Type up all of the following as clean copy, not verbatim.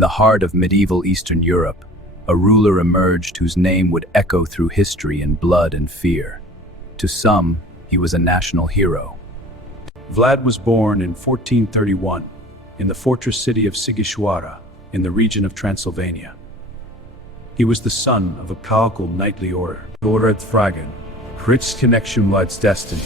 the heart of medieval Eastern Europe, a ruler emerged whose name would echo through history in blood and fear. To some, he was a national hero. Vlad was born in 1431 in the fortress city of Sighisoara in the region of Transylvania. He was the son of a powerful knightly order, Order Dragon, rich connection Vlad's destiny.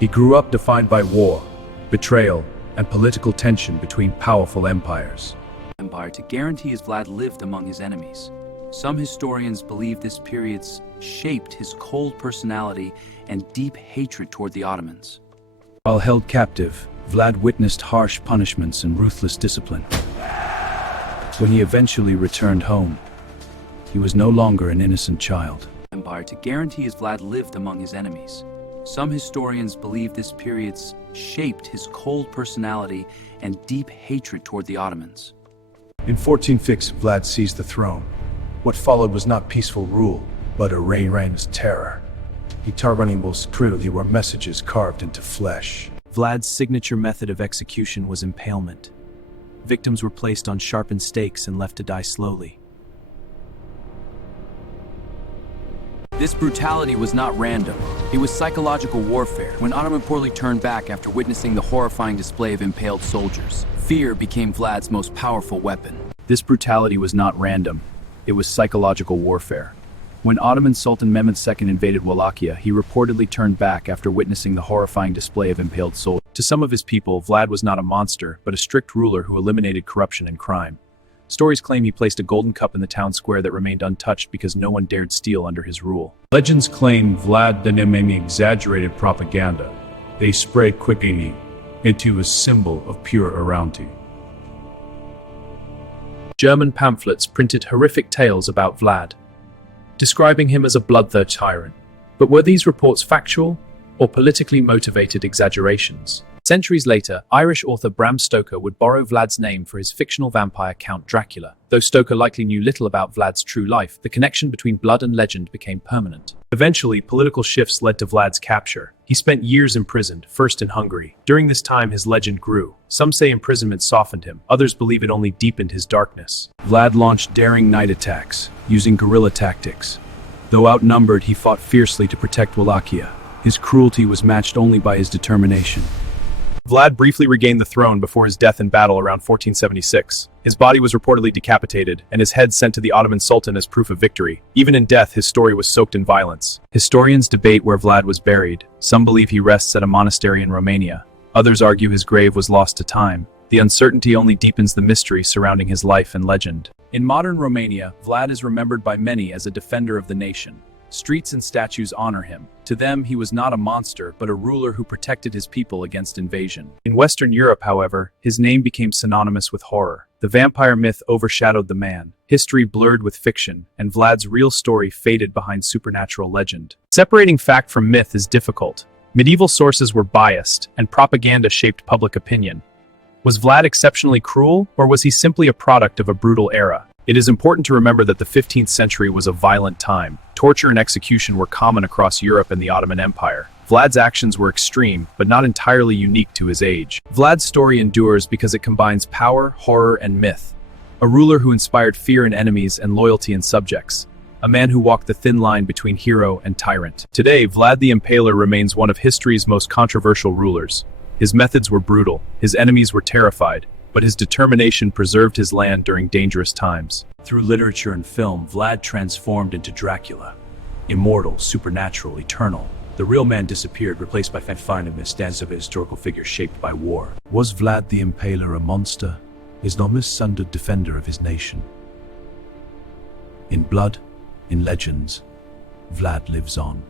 He grew up defined by war, betrayal, and political tension between powerful empires. Empire to guarantee as Vlad lived among his enemies. Some historians believe this period shaped his cold personality and deep hatred toward the Ottomans. While held captive, Vlad witnessed harsh punishments and ruthless discipline. When he eventually returned home, he was no longer an innocent child. Empire to guarantee as Vlad lived among his enemies. Some historians believe this period shaped his cold personality and deep hatred toward the Ottomans. In 1406, Vlad seized the throne. What followed was not peaceful rule, but a reign of terror. The tyrannical cruelty were messages carved into flesh. Vlad's signature method of execution was impalement. Victims were placed on sharpened stakes and left to die slowly. This brutality was not random. It was psychological warfare. When Ottoman poorly turned back after witnessing the horrifying display of impaled soldiers, fear became Vlad's most powerful weapon. This brutality was not random. It was psychological warfare. When Ottoman Sultan Mehmed II invaded Wallachia, he reportedly turned back after witnessing the horrifying display of impaled soldiers. To some of his people, Vlad was not a monster, but a strict ruler who eliminated corruption and crime. Stories claim he placed a golden cup in the town square that remained untouched because no one dared steal under his rule. Legends claim Vlad the Impaler exaggerated propaganda. They spread quickly into a symbol of pure cruelty. German pamphlets printed horrific tales about Vlad, describing him as a bloodthirsty tyrant. But were these reports factual or politically motivated exaggerations? Centuries later, Irish author Bram Stoker would borrow Vlad's name for his fictional vampire Count Dracula. Though Stoker likely knew little about Vlad's true life, the connection between blood and legend became permanent. Eventually, political shifts led to Vlad's capture. He spent years imprisoned, first in Hungary. During this time, his legend grew. Some say imprisonment softened him, others believe it only deepened his darkness. Vlad launched daring night attacks, using guerrilla tactics. Though outnumbered, he fought fiercely to protect Wallachia. His cruelty was matched only by his determination. Vlad briefly regained the throne before his death in battle around 1476. His body was reportedly decapitated, and his head sent to the Ottoman Sultan as proof of victory. Even in death, his story was soaked in violence. Historians debate where Vlad was buried. Some believe he rests at a monastery in Romania. Others argue his grave was lost to time. The uncertainty only deepens the mystery surrounding his life and legend. In modern Romania, Vlad is remembered by many as a defender of the nation. Streets and statues honor him. To them, he was not a monster, but a ruler who protected his people against invasion. In Western Europe, however, his name became synonymous with horror. The vampire myth overshadowed the man. History blurred with fiction, and Vlad's real story faded behind supernatural legend. Separating fact from myth is difficult. Medieval sources were biased, and propaganda shaped public opinion. Was Vlad exceptionally cruel, or was he simply a product of a brutal era? It is important to remember that the 15th century was a violent time. Torture and execution were common across Europe and the Ottoman Empire. Vlad's actions were extreme, but not entirely unique to his age. Vlad's story endures because it combines power, horror, and myth. A ruler who inspired fear in enemies and loyalty in subjects. A man who walked the thin line between hero and tyrant. Today, Vlad the Impaler remains one of history's most controversial rulers. His methods were brutal, his enemies were terrified, but his determination preserved his land during dangerous times. Through literature and film, Vlad transformed into Dracula. Immortal, supernatural, eternal. The real man disappeared, replaced by fantasy myths of a historical figure shaped by war. Was Vlad the Impaler a monster? Is no misunderstood defender of his nation? In blood, in legends, Vlad lives on.